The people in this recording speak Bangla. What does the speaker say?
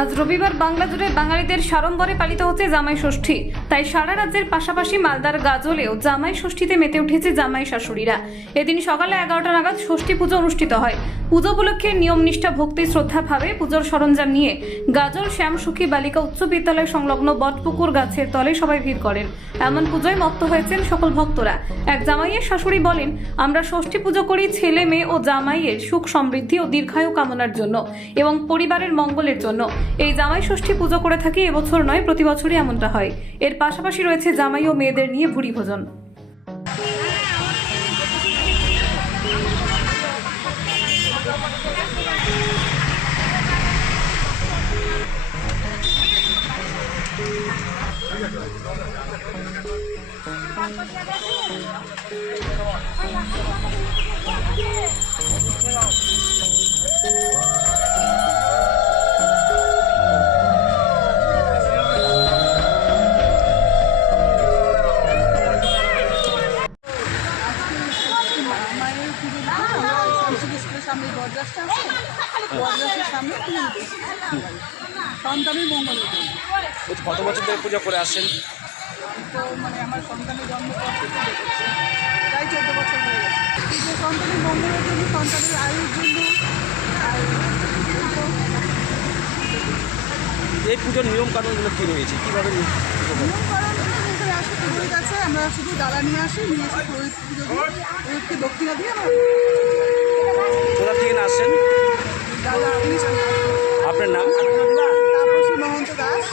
আজ রবিবার বাংলা জুড়ে বাঙালিদের সাড়ম্বরে পালিত হচ্ছে জামাই ষষ্ঠী। তাই সারা রাজ্যের পাশাপাশি মালদার গাজলেও জামাই ষষ্ঠীতে মেতে উঠেছে জামাই শাশুড়িরা। এদিন সকালে 11টা নাগাদ ষষ্ঠী পুজো অনুষ্ঠিত হয়। পুজো উপলক্ষে নিয়ম নিষ্ঠা ভক্তি শ্রদ্ধা ভাবে পুজোর সরঞ্জাম নিয়ে গাজল শ্যামসুখী বালিকা উচ্চ বিদ্যালয় সংলগ্ন বটপুকুর গাছের তলে সবাই ভিড় করেন। এমন পুজোয় মত্ত হয়েছেন সকল ভক্তরা। এক জামাইয়ের শাশুড়ি বলেন, আমরা ষষ্ঠী পুজো করি ছেলে মেয়ে ও জামাইয়ের সুখ সমৃদ্ধি ও দীর্ঘায়ু কামনার জন্য এবং পরিবারের মঙ্গলের জন্য। এই জামাই ষষ্ঠী পুজো করে থাকি, এবছর নয় প্রতি বছরই এমনটা হয়। এর পাশাপাশি রয়েছে জামাই ও মেয়েদের নিয়ে ভুরি ভোজন। সামনে বরযাত্রা আছে, বরযাত্রার সামনে সন্তানের মঙ্গল। কত বছর ধরে পুজো করে আসছেন? তো মানে আমার সন্তানের জন্ম পর থেকে দেখেছি, প্রায় 14 বছর হয়ে গেছে। যে সন্তানের মঙ্গলের জন্য, সন্তানের আয়ুর জন্য। আর এই পুজোর নিয়ম কানুনগুলো কী রয়েছে, কীভাবে নিয়ম কারণ এখানে আসে পুরোহিত আছে, আমরা শুধু ডালা নিয়ে আসি, নিয়ে এসে পুরোহিত পুজো দিই, পুরোহিতকে দক্ষিণা দিয়ে আমরা কোথা থেকে আসছেন? ডালা আপনার নাম? তাপসী মহন্ত দাস।